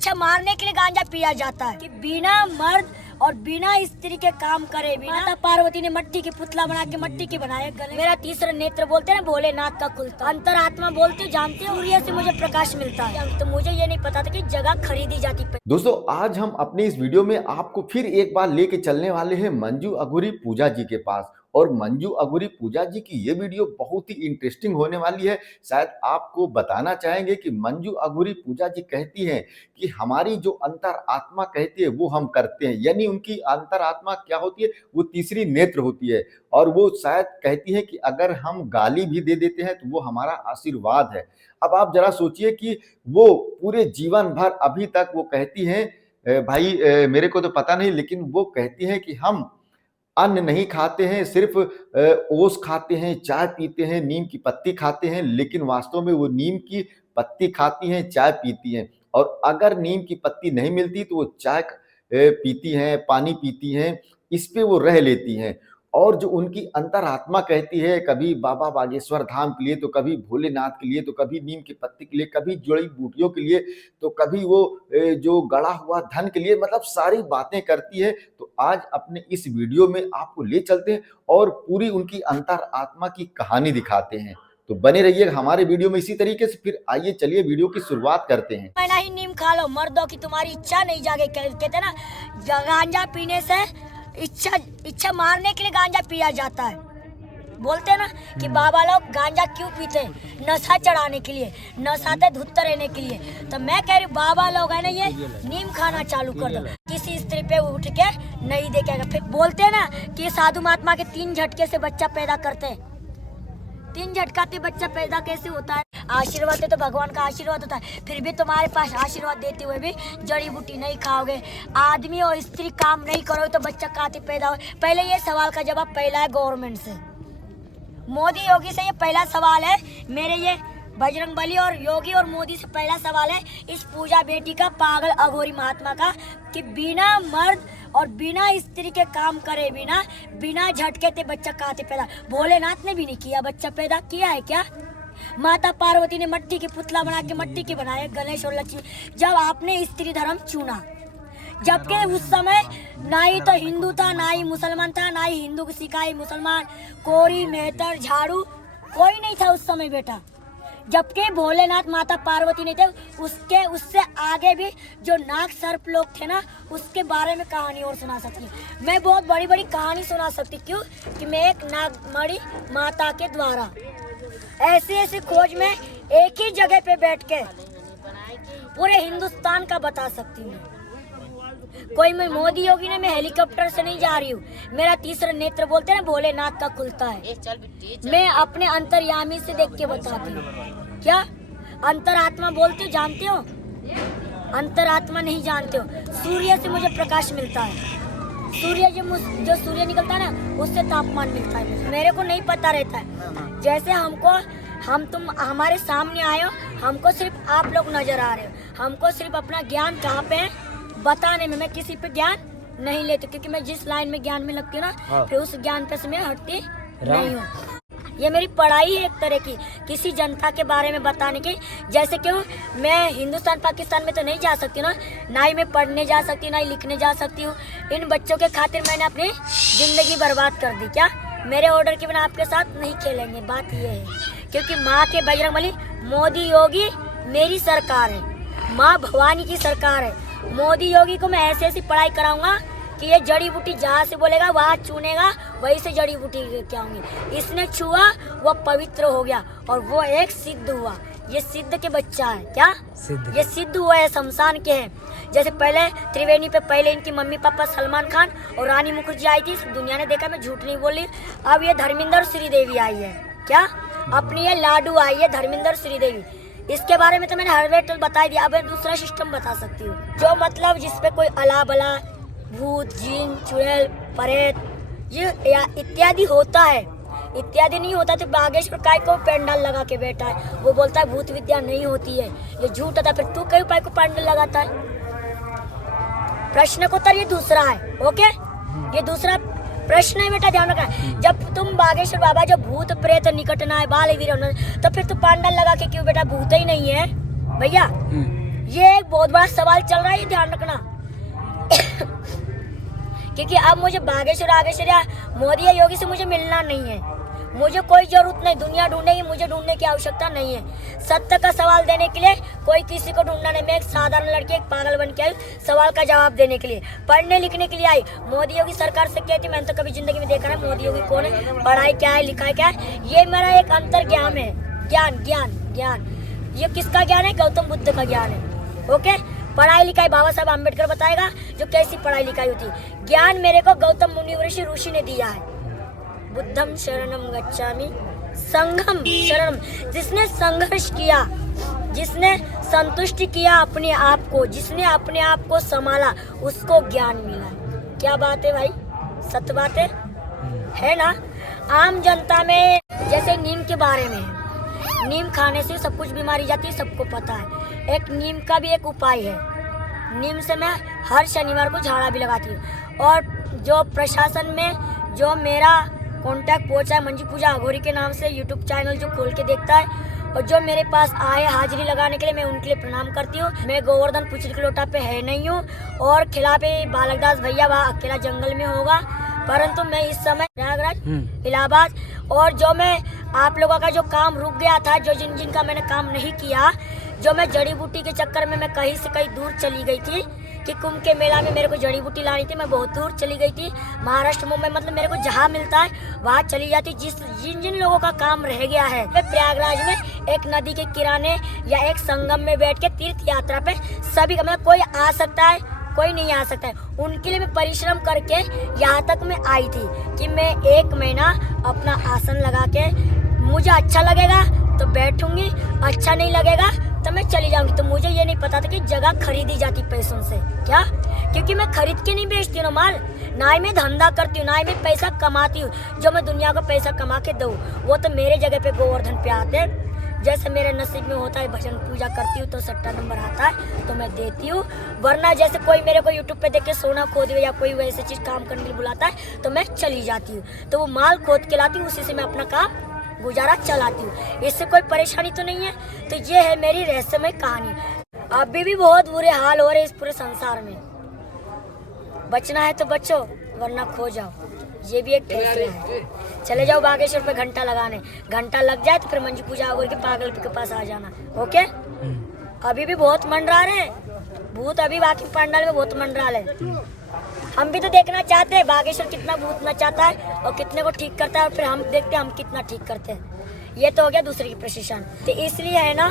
इच्छा मारने के लिए गांजा पिया जाता है कि बिना मर्द और बिना स्त्री के काम करे बिना। माता पार्वती ने मट्टी के पुतला बना के मट्टी के बनाए गले। मेरा तीसरा नेत्र बोलते ना भोलेनाथ का खुलता। अंतरात्मा बोलते जानते हो सूर्य से मुझे प्रकाश मिलता है। तो मुझे ये नहीं पता था कि जगह खरीदी जाती। दोस्तों आज हम अपने इस वीडियो में आपको फिर एक बार लेके चलने वाले हैं मंजू अघोरी पूजा जी के पास। और मंजू अघोरी पूजा जी की ये वीडियो बहुत ही इंटरेस्टिंग होने वाली है। शायद आपको बताना चाहेंगे कि मंजू अघोरी पूजा जी कहती हैं कि हमारी जो अंतर आत्मा कहती है वो हम करते हैं, यानी उनकी अंतर आत्मा क्या होती है, वो तीसरी नेत्र होती है। और वो शायद कहती है कि अगर हम गाली भी दे देते हैं तो वो हमारा आशीर्वाद है। अब आप जरा सोचिए कि वो पूरे जीवन भर अभी तक वो कहती हैं, भाई मेरे को तो पता नहीं, लेकिन वो कहती हैं कि हम अन्न नहीं खाते हैं, सिर्फ ओस खाते हैं, चाय पीते हैं, नीम की पत्ती खाते हैं, लेकिन वास्तव में वो नीम की पत्ती खाती हैं, चाय पीती हैं। और अगर नीम की पत्ती नहीं मिलती तो वो चाय पीती हैं, पानी पीती हैं, इस पे वो रह लेती हैं। और जो उनकी अंतरात्मा कहती है, कभी बाबा बागेश्वर धाम के लिए, तो कभी भोलेनाथ के लिए, तो कभी नीम की पत्ती के लिए, कभी जड़ी बूटियों के लिए, तो कभी वो जो गड़ा हुआ धन के लिए, मतलब सारी बातें करती है। तो आज अपने इस वीडियो में आपको ले चलते हैं और पूरी उनकी अंतरात्मा की कहानी दिखाते हैं। तो बने रहिए हमारे वीडियो में इसी तरीके से। फिर आइए चलिए वीडियो की शुरुआत करते हैं। मैं नहीं नीम खा लो, मर्दों की तुम्हारी इच्छा नहीं जागे। कहते ना गांजा पीने से इच्छा मारने के लिए गांजा पिया जाता है। बोलते ना कि बाबा लोग गांजा क्यों पीते हैं, नशा चढ़ाने के लिए, नशाते धुत रहने के लिए। तो मैं कह रही हूँ बाबा लोग है ना, ये नीम खाना चालू कर दो, किसी स्त्री पे उठ के नहीं देखेगा। फिर बोलते हैं ना कि साधु महात्मा के 3 झटके से बच्चा पैदा करते हैं। 3 झटका से बच्चा पैदा कैसे होता है? आशीर्वाद तो भगवान का आशीर्वाद होता है। फिर भी तुम्हारे पास आशीर्वाद देते हुए भी जड़ी बूटी नहीं खाओगे, आदमी और स्त्री काम नहीं करोगे तो बच्चा कहाँ से पैदा हो? पहले ये सवाल का जवाब पहला है गवर्नमेंट से, मोदी योगी से। ये पहला सवाल है मेरे, ये बजरंगबली और योगी और मोदी से पहला सवाल है इस पूजा बेटी का, पागल अघोरी महात्मा का, कि बिना मर्द और बिना स्त्री के काम करे बिना झटके ते बच्चा कहाँ से पैदा? भोलेनाथ ने भी नहीं किया बच्चा पैदा, किया है क्या? माता पार्वती ने मट्टी के पुतला बना के मट्टी के बनाए गणेश और लक्ष्मी। जब आपने स्त्री धर्म चुना, जबकि उस समय ना ही तो हिंदू था, ना ही मुसलमान था, ना ही हिंदू सिखाई मुसलमान, कोरी मेहतर झाड़ू कोई नहीं था उस समय बेटा। जबकि भोलेनाथ माता पार्वती नहीं थे, उससे आगे भी जो नाग सर्प लोग थे ना, उसके बारे में कहानी और सुना सकती हूँ मैं। बहुत बड़ी बड़ी कहानी सुना सकती, क्यों कि मैं एक नागमणि माता के द्वारा ऐसी खोज में एक ही जगह पे बैठ के पूरे हिंदुस्तान का बता सकती हूँ। कोई मैं मोदी योगी ने, मैं हेलीकॉप्टर से नहीं जा रही हूँ। मेरा तीसरा नेत्र बोलते ना भोलेनाथ का खुलता है। मैं अपने अंतर्यामी से देख के बताती हूँ। क्या अंतरात्मा बोलते हो, जानते हो? अंतरात्मा नहीं जानते हो। सूर्य से मुझे प्रकाश मिलता है। सूर्य जो सूर्य निकलता है ना, उससे तापमान मिलता है। मेरे को नहीं पता रहता है। जैसे तुम हमारे सामने आए हो, हमको सिर्फ आप लोग नजर आ रहे हो। हमको सिर्फ अपना ज्ञान कहाँ पे है बताने में। मैं किसी पे ज्ञान नहीं लेती, क्योंकि मैं जिस लाइन में ज्ञान में लगती हूँ ना, फिर उस ज्ञान पे से मैं हटती नहीं हूँ। ये मेरी पढ़ाई है एक तरह की, किसी जनता के बारे में बताने की। जैसे क्यों मैं हिंदुस्तान पाकिस्तान में तो नहीं जा सकती ना ही मैं पढ़ने जा सकती, ना ही लिखने जा सकती हूँ। इन बच्चों के खातिर मैंने अपनी जिंदगी बर्बाद कर दी। क्या मेरे ऑर्डर के बिना आपके साथ नहीं खेलेंगे? बात ये है, क्योंकि माँ के बजरंगबली, मोदी योगी मेरी सरकार है, माँ भवानी की सरकार है। मोदी योगी को मैं ऐसी पढ़ाई कराऊंगा कि ये जड़ी बूटी जहाँ से बोलेगा वहाँ चुनेगा, वहीं से जड़ी बूटी क्या होंगी। इसने छुआ वो पवित्र हो गया और वो एक सिद्ध हुआ। ये सिद्ध के बच्चा है। क्या ये सिद्ध हुआ है, शमशान के हैं। जैसे पहले त्रिवेणी पे पहले इनकी मम्मी पापा सलमान खान और रानी मुखर्जी आई थी, दुनिया ने देखा, मैं झूठ नहीं बोली। अब ये धर्मेंद्र श्रीदेवी आई है। क्या अपनी ये लाडू आई है धर्मेंद्र श्रीदेवी। इसके बारे में तो मैंने हर वेट बता दिया। अब दूसरा सिस्टम बता सकती हूँ, जो मतलब जिसपे कोई अला बला, भूत, जिन, चुड़ैल, परेत ये इत्यादि होता है। इत्यादि नहीं होता तो बागेश्वर काय को पंडाल लगा के बैठा है। वो बोलता है भूत विद्या नहीं होती है, ये झूठ होता है। फिर तू कहीं पाई को पंडाल लगाता है? प्रश्न को उत्तर ये दूसरा है। ओके, ये दूसरा प्रश्न है बेटा, ध्यान रखना। जब तुम बागेश्वर बाबा जो भूत प्रेत निकट ना है बाल वीर, तो फिर तू पंडाल लगा के क्यों बेटा? भूत ही नहीं है भैया। ये एक बहुत बड़ा सवाल चल रहा है, ये ध्यान रखना। क्योंकि अब मुझे बागेश्वर आगेश्वर या मोदी या योगी से मुझे मिलना नहीं है, मुझे कोई जरूरत नहीं, दुनिया ढूंढेगी, मुझे ढूंढने की आवश्यकता नहीं है। सत्य का सवाल देने के लिए कोई किसी को ढूंढना नहीं। मैं एक साधारण लड़की, एक पागल बन के आई सवाल का जवाब देने के लिए, पढ़ने लिखने के लिए आई। मोदी योगी सरकार से कहती, मैंने तो कभी जिंदगी में देखा नहीं मोदी योगी कौन है, पढ़ाई क्या है, लिखाई क्या है। ये मेरा एक अंतर ज्ञान है, ज्ञान ज्ञान ज्ञान। ये किसका ज्ञान है? गौतम बुद्ध का ज्ञान है। ओके, पढ़ाई लिखाई बाबा साहब अम्बेडकर बताएगा जो कैसी पढ़ाई लिखाई होती है। ज्ञान मेरे को गौतम मुनि ऋषि ने दिया है। बुद्धम शरणम गच्छामि, संघम शरणम। जिसने संघर्ष किया, जिसने संतुष्टि किया अपने आप को, जिसने अपने आप को संभाला, उसको ज्ञान मिला। क्या बात है भाई, सत्य बात है ना। आम जनता में जैसे नीम के बारे में, नीम खाने से सब कुछ बीमारी जाती है, सबको पता है। एक नीम का भी एक उपाय है। नीम से मैं हर शनिवार को झाड़ा भी लगाती हूँ। और जो प्रशासन में जो मेरा कांटेक्ट पहुंचा है, मंजू पूजा अघोरी के नाम से यूट्यूब चैनल जो खोल के देखता है और जो मेरे पास आए हाजिरी लगाने के लिए, मैं उनके लिए प्रणाम करती हूँ। मैं गोवर्धन पुचल के लोटा पे है नहीं हूँ और खिला पे बालकदास भैया वहाँ अकेला जंगल में होगा, परंतु मैं इस समय प्रयागराज इलाहाबाद। और जो मैं आप लोगों का जो काम रुक गया था, जो जिनका मैंने काम नहीं किया, जो मैं जड़ी बूटी के चक्कर में मैं कहीं से कहीं दूर चली गई थी कि कुंभ के मेला में मेरे को जड़ी बूटी लानी थी, मैं बहुत दूर चली गई थी, महाराष्ट्र मुंबई, मतलब मेरे को जहाँ मिलता है वहाँ चली जाती। जिन लोगों का काम रह गया है, मैं प्रयागराज में एक नदी के किनारे या एक संगम में बैठ के तीर्थ यात्रा पे सभी का, मतलब कोई आ सकता है कोई नहीं आ सकता है, उनके लिए मैं परिश्रम करके यहाँ तक मैं आई थी कि मैं 1 महीना अपना आसन लगा के, मुझे अच्छा लगेगा तो बैठूंगी, अच्छा नहीं लगेगा तो मैं चली जाऊंगी। तो मुझे ये नहीं पता था कि जगह खरीदी जाती पैसों से, क्या? क्योंकि मैं खरीद के नहीं बेचती हूँ माल, ना ही मैं धंधा करती हूँ, ना ही मैं पैसा कमाती हूँ। जो मैं दुनिया को पैसा कमा के दूँ वो तो मेरे जगह पे गोवर्धन पे आते हैं। जैसे मेरे नसीब में होता है, भजन पूजा करती हूँ तो 60 नंबर आता है तो मैं देती हूँ, वरना जैसे कोई मेरे को यूट्यूब पे देख के सोना खोद या कोई वैसे चीज़ काम करने के लिए बुलाता है तो मैं चली जाती हूँ। तो वो माल खोद के लाती हूँ, उसी से मैं अपना काम गुजारा चलाती हूँ, इससे कोई परेशानी तो नहीं है। तो ये है मेरी रहस्यमय कहानी। अभी भी बहुत बुरे हाल हो रहे इस पूरे संसार में, बचना है तो बचो वरना खो जाओ, ये भी एक फैसला है। चले जाओ बागेश्वर पे घंटा लगाने, घंटा लग जाए तो फिर मंजू पूजा अघोरी के पागल के पास आ जाना। ओके, अभी भी बहुत मंडरा रहे भूत, अभी बाकी पंडाल में बहुत मंडरा रहे। हम भी तो देखना चाहते हैं बागेश्वर कितना भूत नचाता है और कितने को ठीक करता है, और फिर हम देखते हैं हम कितना ठीक करते हैं। ये तो हो गया दूसरे की प्रशिक्षण। तो इसलिए है ना,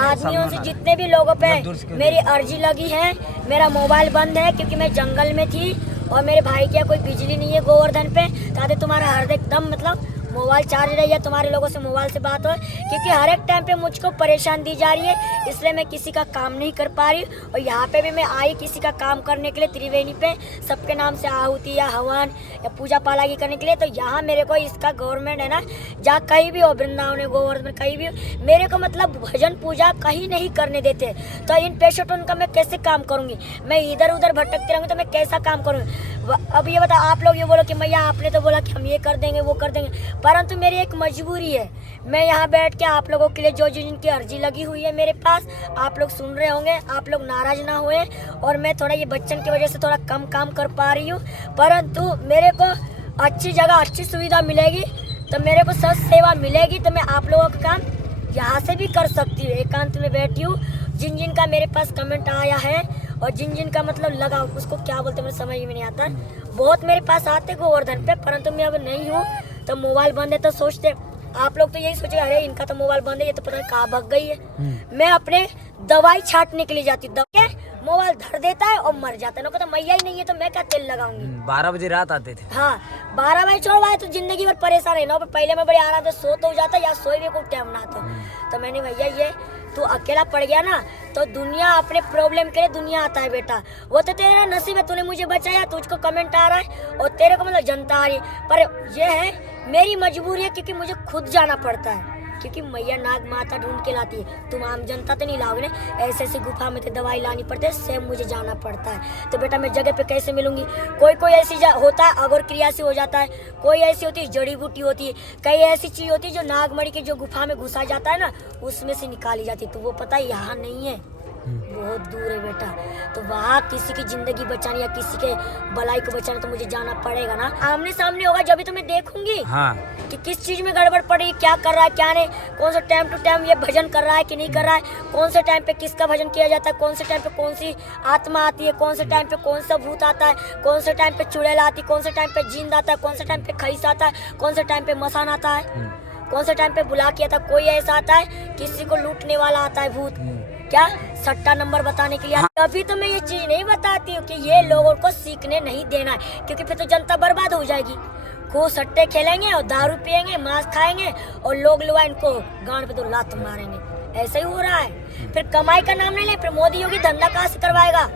आदमियों से जितने भी लोगों पे मेरी अर्जी लगी है, मेरा मोबाइल बंद है क्योंकि मैं जंगल में थी और मेरे भाई के यहाँ कोई बिजली नहीं है गोवर्धन पे, ताकि तुम्हारा हर एकदम मतलब मोबाइल चार्ज रही है, तुम्हारे लोगों से मोबाइल से बात हो, क्योंकि हर एक टाइम पे मुझको परेशान दी जा रही है, इसलिए मैं किसी का काम नहीं कर पा रही। और यहाँ पे भी मैं आई किसी का काम करने के लिए, त्रिवेणी पे सबके नाम से आहुति या हवन या पूजा पालागी करने के लिए। तो यहाँ मेरे को इसका गवर्नमेंट है ना, जहाँ कहीं भी हो, वृंदावन में, गोवर्धन में, कहीं भी हो, मेरे को मतलब भजन पूजा कहीं नहीं करने देते। तो इन पेशेंटों का मैं कैसे काम करूँगी? मैं इधर उधर भटकती रहूँगी तो मैं कैसा काम करूँगी? अब ये बता, आप लोग ये बोलो कि मैया आपने तो बोला कि हम ये कर देंगे वो कर देंगे, परंतु मेरी एक मजबूरी है। मैं यहाँ बैठ के आप लोगों के लिए जो जिनकी अर्जी लगी हुई है मेरे पास, आप लोग सुन रहे होंगे, आप लोग नाराज ना हुए। और मैं थोड़ा ये बच्चन की वजह से थोड़ा कम काम कर पा रही हूँ, परंतु मेरे को अच्छी जगह अच्छी सुविधा मिलेगी तो मेरे को सच सेवा मिलेगी तो मैं आप लोगों का काम यहाँ से भी कर सकती हूँ। एकांत में बैठी हूँ, जिन जिन का मेरे पास कमेंट आया है और जिन जिन का मतलब लगा, उसको क्या बोलते मुझे समझ में नहीं आता। बहुत मेरे पास आते गोवर्धन पे, परंतु मैं अब नहीं हूँ तो मोबाइल बंद है। तो सोचते आप लोग तो यही सोचे, अरे इनका तो मोबाइल बंद है, ये तो पता नहीं कहाँ भाग गई है। मैं अपने दवाई छाटने के लिए जाती हूँ, मोबाइल धर देता है और मर जाता है। तो मैया ही नहीं है तो मैं क्या तेल लगाऊंगी। 12 बजे रात आते थे। हाँ, 12 बजे छोड़ भाई तो जिंदगी भर परेशान रहना। पहले मैं बड़े आराम से सो तो जाता या सोए भी कुछ टाइम ना तो मैंने भैया ये तू अकेला पड़ गया ना, तो दुनिया अपने प्रॉब्लम के लिए दुनिया आता है बेटा, वो तो तेरा नसीब है, तूने मुझे बचाया, तुझको कमेंट आ रहा है और तेरे को मतलब जनता आ रही है। पर ये है मेरी मजबूरी है क्योंकि मुझे खुद जाना पड़ता है, क्योंकि मैया नाग माता ढूंढ के लाती है। तुम आम जनता तो नहीं लाओगे, ऐसे ऐसी गुफा में तो दवाई लानी पड़ती है, सेम मुझे जाना पड़ता है। तो बेटा मैं जगह पे कैसे मिलूंगी? कोई ऐसी होता है अगर क्रिया से हो जाता है, कोई ऐसी होती है जड़ी बूटी होती है, कई ऐसी चीज होती है जो नागमणि के जो गुफा में घुसा जाता है ना, उसमें से निकाली जाती है। तो वो पता है यहाँ नहीं है, बहुत दूर है बेटा। तो वहाँ किसी की जिंदगी बचानी या किसी के भलाई को बचाना तो मुझे जाना पड़ेगा ना। आमने सामने होगा जब भी तो मैं देखूंगी हाँ कि किस चीज में गड़बड़ पड़ी, क्या कर रहा है क्या नहीं, कौन सा टाइम टू टाइम ये भजन कर रहा है कि नहीं कर रहा है, कौन से टाइम पे किसका भजन किया जाता है, कौन से टाइम पे कौन सी आत्मा आती है, कौन से टाइम पे कौन सा भूत आता है, कौन से टाइम पे चुड़ैल आती है, कौन से टाइम पे जींद आता है, कौन से टाइम पे खईस आता है, कौन से टाइम पे मसान आता है, कौन से टाइम पे बुला किया था, कोई ऐसा आता है किसी को लूटने वाला आता है भूत, क्या सट्टा नंबर बताने के लिए। अभी तो मैं ये चीज नहीं बताती हूँ कि ये लोगों को सीखने नहीं देना है, क्योंकि फिर तो जनता बर्बाद हो जाएगी। खूब सट्टे खेलेंगे और दारू पियेंगे, मांस खाएंगे और लोग इनको गांड पे तो लात मारेंगे। ऐसा ही हो रहा है। फिर कमाई का नाम नहीं ले, फिर मोदी योगी धंधा कहाँ से करवाएगा?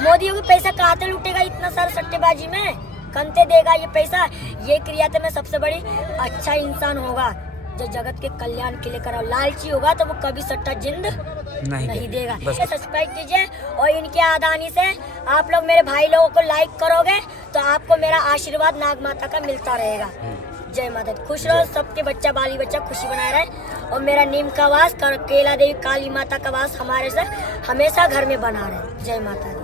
मोदी योगी पैसा कहाँ से लूटेगा इतना सारा सट्टेबाजी में? कंते देगा ये पैसा? ये क्रियाते में सबसे बड़ी अच्छा इंसान होगा जो जगत के कल्याण के लिए करा। लालची होगा तो वो कभी सट्टा जिंद नहीं देगा। सब्सक्राइब कीजिए और इनके आदानी से आप लोग मेरे भाई लोगों को लाइक करोगे तो आपको मेरा आशीर्वाद नाग माता का मिलता रहेगा। जय माता दी। खुश रहो, सबके बच्चा बाली बच्चा खुशी बनाए रहे और मेरा नीम का वास केला देवी काली माता का वास हमारे से हमेशा घर में बना रहे। जय माता दी।